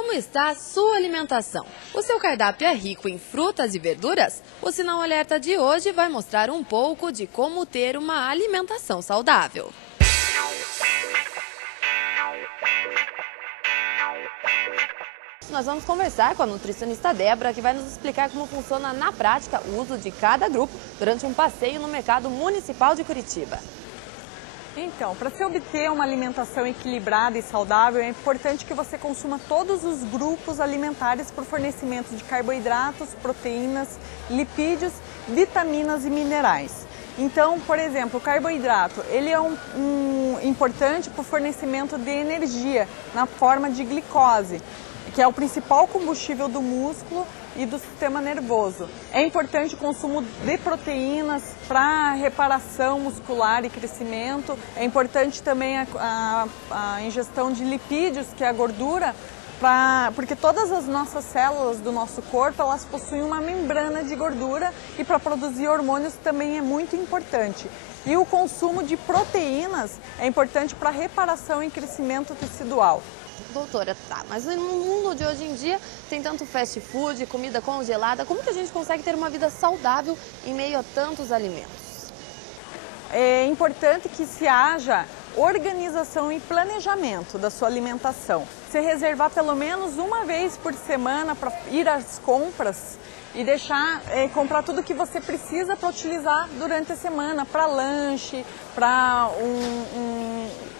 Como está a sua alimentação? O seu cardápio é rico em frutas e verduras? O Sinal Alerta de hoje vai mostrar um pouco de como ter uma alimentação saudável. Nós vamos conversar com a nutricionista Débora, que vai nos explicar como funciona na prática o uso de cada grupo durante um passeio no Mercado Municipal de Curitiba. Então, para se obter uma alimentação equilibrada e saudável, é importante que você consuma todos os grupos alimentares por fornecimento de carboidratos, proteínas, lipídios, vitaminas e minerais. Então, por exemplo, o carboidrato, ele é importante para o fornecimento de energia na forma de glicose, que é o principal combustível do músculo e do sistema nervoso. É importante o consumo de proteínas para reparação muscular e crescimento. É importante também a ingestão de lipídios, que é a gordura, porque todas as nossas células do nosso corpo, elas possuem uma membrana de gordura e para produzir hormônios também é muito importante. E o consumo de proteínas é importante para reparação e crescimento tecidual. Doutora, tá, mas no mundo de hoje em dia tem tanto fast food, comida congelada, como que a gente consegue ter uma vida saudável em meio a tantos alimentos? É importante que se haja organização e planejamento da sua alimentação. Você reservar pelo menos uma vez por semana para ir às compras e deixar comprar tudo que você precisa para utilizar durante a semana, para lanche, para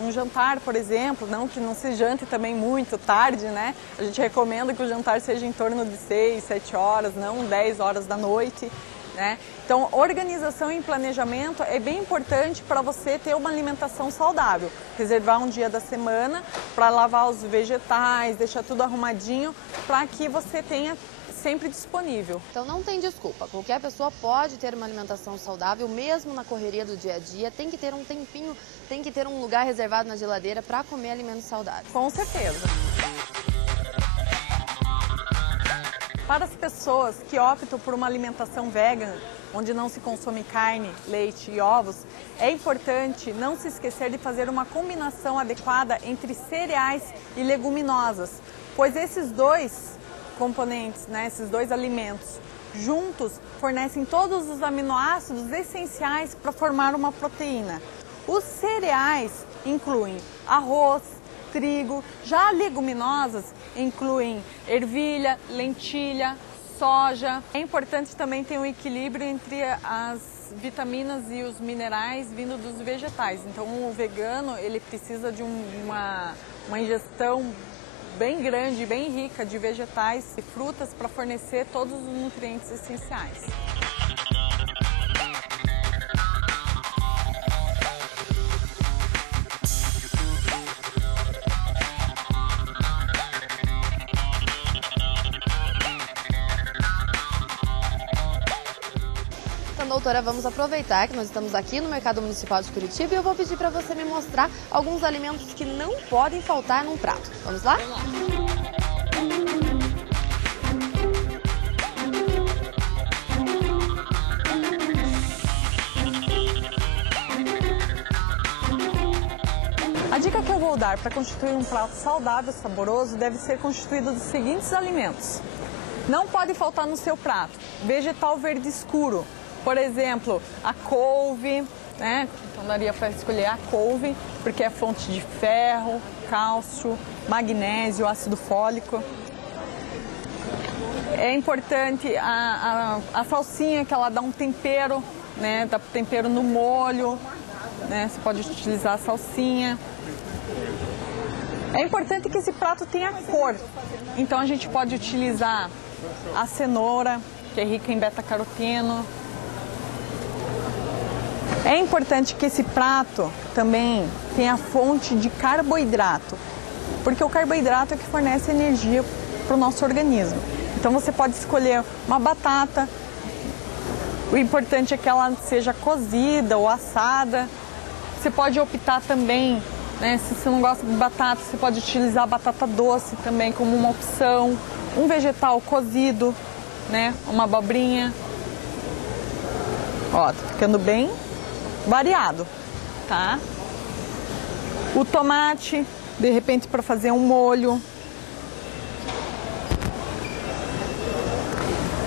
um jantar, por exemplo, não que não se jante também muito tarde, né? A gente recomenda que o jantar seja em torno de 6, 7 horas, não 10 horas da noite, né? Então, organização e planejamento é bem importante para você ter uma alimentação saudável. Reservar um dia da semana para lavar os vegetais, deixar tudo arrumadinho, para que você tenha sempre disponível. Então não tem desculpa, qualquer pessoa pode ter uma alimentação saudável, mesmo na correria do dia a dia, tem que ter um tempinho, tem que ter um lugar reservado na geladeira para comer alimentos saudáveis. Com certeza. Para as pessoas que optam por uma alimentação vegan, onde não se consome carne, leite e ovos, é importante não se esquecer de fazer uma combinação adequada entre cereais e leguminosas, pois esses dois componentes, né, esses dois alimentos, juntos fornecem todos os aminoácidos essenciais para formar uma proteína. Os cereais incluem arroz, trigo, já leguminosas incluem ervilha, lentilha, soja. É importante também ter um equilíbrio entre as vitaminas e os minerais vindo dos vegetais. Então o vegano ele precisa de uma ingestão bem grande, bem rica de vegetais e frutas para fornecer todos os nutrientes essenciais. Então, doutora, vamos aproveitar que nós estamos aqui no Mercado Municipal de Curitiba e eu vou pedir para você me mostrar alguns alimentos que não podem faltar num prato. Vamos lá? A dica que eu vou dar para constituir um prato saudável e saboroso deve ser constituído dos seguintes alimentos. Não pode faltar no seu prato vegetal verde escuro. Por exemplo, a couve, né? Então daria para escolher a couve, porque é fonte de ferro, cálcio, magnésio, ácido fólico. É importante a salsinha, que ela dá um tempero, né? Dá tempero no molho, né? Você pode utilizar a salsinha. É importante que esse prato tenha cor, então a gente pode utilizar a cenoura, que é rica em beta-caroteno. É importante que esse prato também tenha fonte de carboidrato, porque o carboidrato é que fornece energia para o nosso organismo. Então você pode escolher uma batata, o importante é que ela seja cozida ou assada. Você pode optar também, né, se você não gosta de batata, você pode utilizar a batata doce também como uma opção. Um vegetal cozido, né, uma abobrinha. Ó, tá ficando bem variado, tá? O tomate, de repente para fazer um molho.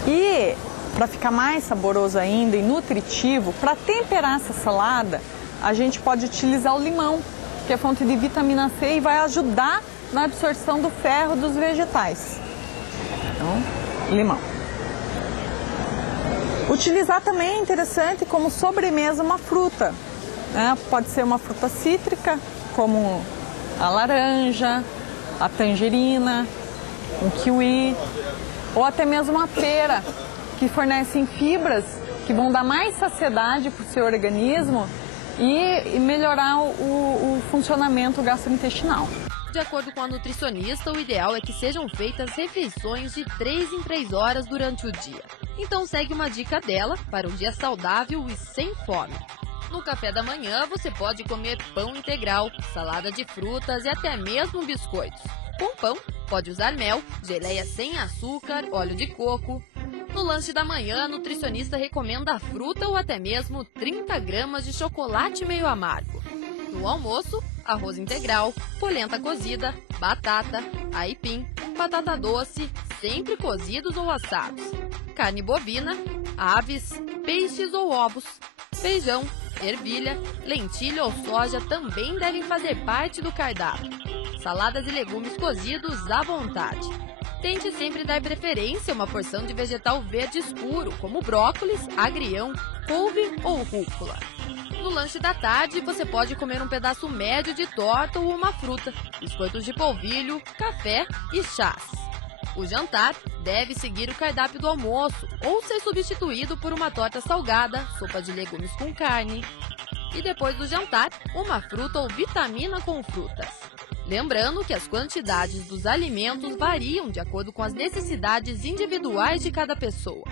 E para ficar mais saboroso ainda e nutritivo, para temperar essa salada, a gente pode utilizar o limão, que é fonte de vitamina C e vai ajudar na absorção do ferro dos vegetais. Então, limão. Utilizar também é interessante como sobremesa uma fruta, né? Pode ser uma fruta cítrica, como a laranja, a tangerina, um kiwi, ou até mesmo uma pera, que fornecem fibras que vão dar mais saciedade para o seu organismo e melhorar o funcionamento gastrointestinal. De acordo com a nutricionista, o ideal é que sejam feitas refeições de 3 em 3 horas durante o dia. Então segue uma dica dela para um dia saudável e sem fome. No café da manhã, você pode comer pão integral, salada de frutas e até mesmo biscoitos. Com pão, pode usar mel, geleia sem açúcar, óleo de coco. No lanche da manhã, a nutricionista recomenda fruta ou até mesmo 30 gramas de chocolate meio amargo. No almoço, arroz integral, polenta cozida, batata, aipim, batata doce, sempre cozidos ou assados, carne bovina, aves, peixes ou ovos, feijão, ervilha, lentilha ou soja também devem fazer parte do cardápio. Saladas e legumes cozidos à vontade. Tente sempre dar preferência a uma porção de vegetal verde escuro, como brócolis, agrião, couve ou rúcula. No lanche da tarde, você pode comer um pedaço médio de torta ou uma fruta, biscoitos de polvilho, café e chás. O jantar deve seguir o cardápio do almoço ou ser substituído por uma torta salgada, sopa de legumes com carne. E depois do jantar, uma fruta ou vitamina com frutas. Lembrando que as quantidades dos alimentos variam de acordo com as necessidades individuais de cada pessoa.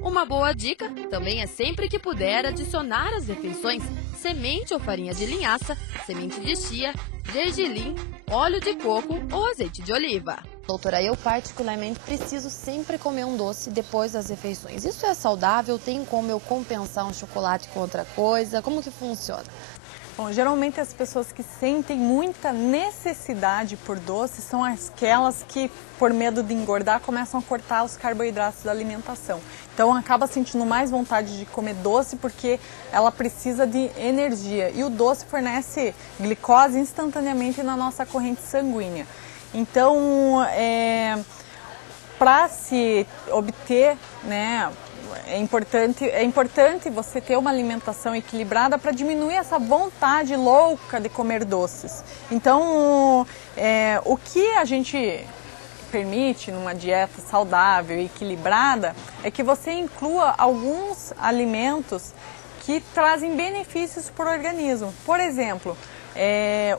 Uma boa dica também é sempre que puder adicionar às refeições semente ou farinha de linhaça, semente de chia, gergelim, óleo de coco ou azeite de oliva. Doutora, eu particularmente preciso sempre comer um doce depois das refeições. Isso é saudável? Tem como eu compensar um chocolate com outra coisa? Como que funciona? Bom, geralmente as pessoas que sentem muita necessidade por doce são aquelas que, por medo de engordar, começam a cortar os carboidratos da alimentação. Então acaba sentindo mais vontade de comer doce porque ela precisa de energia. E o doce fornece glicose instantaneamente na nossa corrente sanguínea. Então, para se obter, né, é importante você ter uma alimentação equilibrada para diminuir essa vontade louca de comer doces. Então, o que a gente permite numa dieta saudável e equilibrada é que você inclua alguns alimentos que trazem benefícios para o organismo. Por exemplo,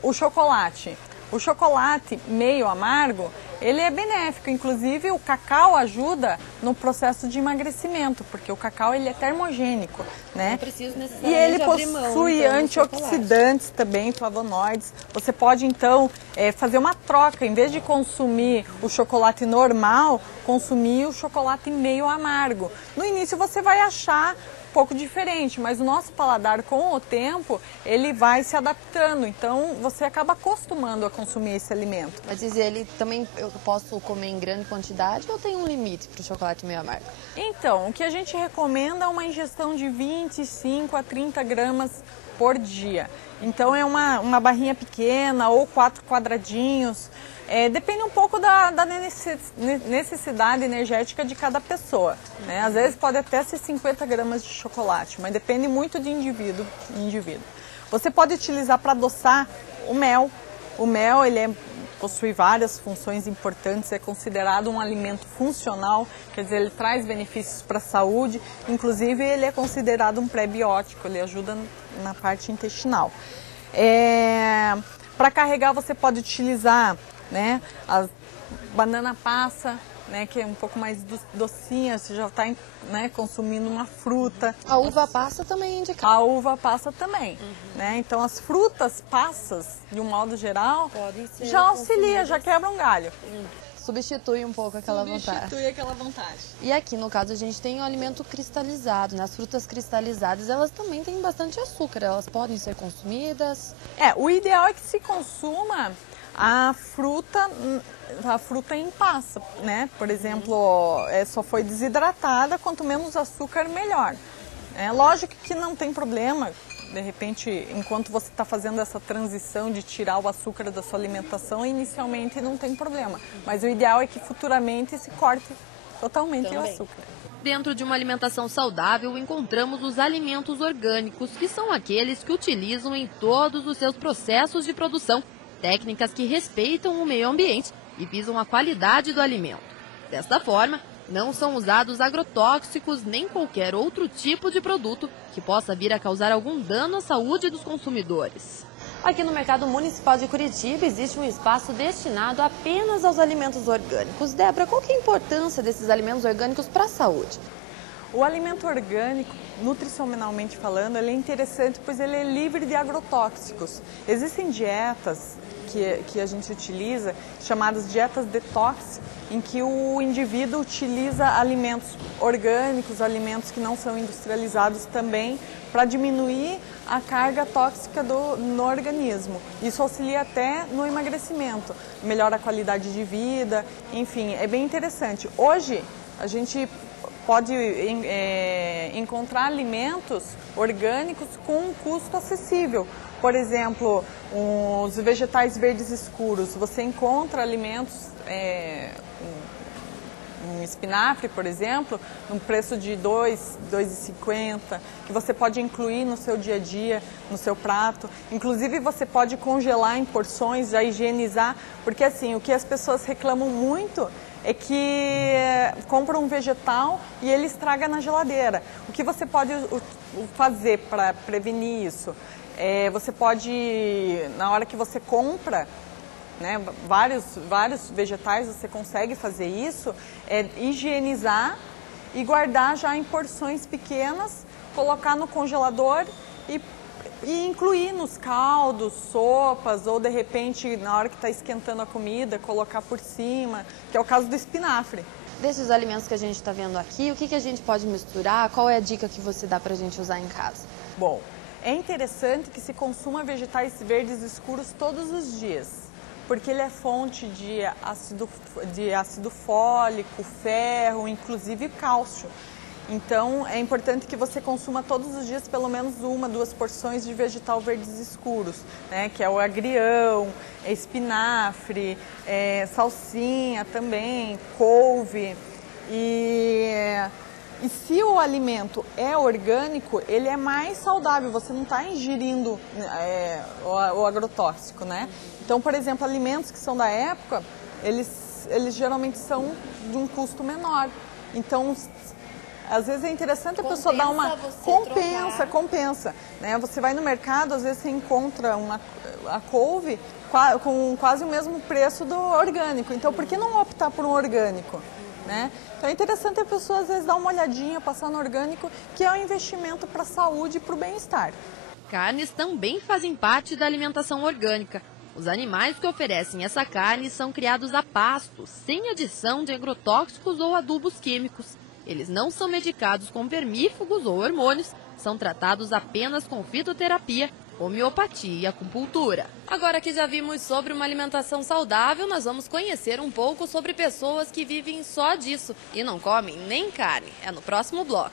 o chocolate. O chocolate meio amargo, ele é benéfico, inclusive o cacau ajuda no processo de emagrecimento, porque o cacau ele é termogênico, né? Não preciso necessariamente e ele abrir mão, possui então, do antioxidantes também, flavonoides. Você pode então fazer uma troca, em vez de consumir o chocolate normal, consumir o chocolate meio amargo. No início você vai achar um pouco diferente, mas o nosso paladar com o tempo, ele vai se adaptando, então você acaba acostumando a consumir esse alimento. Mas dizer, ele também eu posso comer em grande quantidade ou tem um limite para o chocolate meio amargo? Então, o que a gente recomenda é uma ingestão de 25 a 30 gramas por dia. Então é uma barrinha pequena ou 4 quadradinhos. Depende um pouco da necessidade energética de cada pessoa, né? Às vezes pode até ser 50 gramas de chocolate, mas depende muito de indivíduo em indivíduo. Você pode utilizar para adoçar o mel. O mel possui várias funções importantes, é considerado um alimento funcional, quer dizer, ele traz benefícios para a saúde, inclusive ele é considerado um pré-biótico, ele ajuda na parte intestinal. Para carregar você pode utilizar, né, a banana passa, né, que é um pouco mais docinha, você já está, né, consumindo uma fruta. A uva passa também é indicada. A uva passa também, né? Então as frutas passas, de um modo geral, já auxilia, já quebra um galho. Substitui um pouco aquela vontade. Substitui aquela vontade. E aqui, no caso, a gente tem o alimento cristalizado, né? As frutas cristalizadas, elas também têm bastante açúcar, elas podem ser consumidas? O ideal é que se consuma A fruta em passa, né? Por exemplo, só foi desidratada, quanto menos açúcar, melhor. É lógico que não tem problema, de repente, enquanto você está fazendo essa transição de tirar o açúcar da sua alimentação, inicialmente não tem problema. Mas o ideal é que futuramente se corte totalmente o açúcar. Dentro de uma alimentação saudável, encontramos os alimentos orgânicos, que são aqueles que utilizam em todos os seus processos de produção técnicas que respeitam o meio ambiente e visam a qualidade do alimento. Desta forma, não são usados agrotóxicos nem qualquer outro tipo de produto que possa vir a causar algum dano à saúde dos consumidores. Aqui no Mercado Municipal de Curitiba existe um espaço destinado apenas aos alimentos orgânicos. Débora, qual que é a importância desses alimentos orgânicos para a saúde? O alimento orgânico, nutricionalmente falando, ele é interessante pois ele é livre de agrotóxicos. Existem dietas que a gente utiliza, chamadas dietas detox, em que o indivíduo utiliza alimentos orgânicos, alimentos que não são industrializados também, para diminuir a carga tóxica no organismo. Isso auxilia até no emagrecimento, melhora a qualidade de vida, enfim, é bem interessante. Hoje, a gente pode encontrar alimentos orgânicos com um custo acessível. Por exemplo, os vegetais verdes escuros. Você encontra alimentos, um espinafre, por exemplo, num preço de R$ 2,50, que você pode incluir no seu dia a dia, no seu prato. Inclusive, você pode congelar em porções, já higienizar, porque assim, o que as pessoas reclamam muito é que compram um vegetal e ele estraga na geladeira. O que você pode fazer para prevenir isso? Você pode, na hora que você compra, né, vários vegetais, você consegue fazer isso, higienizar e guardar já em porções pequenas, colocar no congelador e incluir nos caldos, sopas, ou de repente, na hora que está esquentando a comida, colocar por cima, que é o caso do espinafre. Desses alimentos que a gente está vendo aqui, o que a gente pode misturar? Qual é a dica que você dá para a gente usar em casa? Bom, é interessante que se consuma vegetais verdes escuros todos os dias, porque ele é fonte de ácido fólico, ferro, inclusive cálcio. Então, é importante que você consuma todos os dias pelo menos 1, 2 porções de vegetal verdes escuros, né? Que é o agrião, espinafre, salsinha também, couve. E se o alimento é orgânico, ele é mais saudável, você não está ingerindo o agrotóxico, né? Então, por exemplo, alimentos que são da época, eles geralmente são de um custo menor. Então, às vezes é interessante a pessoa dar uma... Compensa. Né? Você vai no mercado, às vezes você encontra a couve com quase o mesmo preço do orgânico. Então, por que não optar por um orgânico? Né? Então é interessante a pessoa às vezes dar uma olhadinha, passar no orgânico, que é um investimento para a saúde e para o bem-estar. Carnes também fazem parte da alimentação orgânica. Os animais que oferecem essa carne são criados a pasto, sem adição de agrotóxicos ou adubos químicos. Eles não são medicados com vermífugos ou hormônios, são tratados apenas com fitoterapia, homeopatia e acupuntura. Agora que já vimos sobre uma alimentação saudável, nós vamos conhecer um pouco sobre pessoas que vivem só disso e não comem nem carne. É no próximo bloco.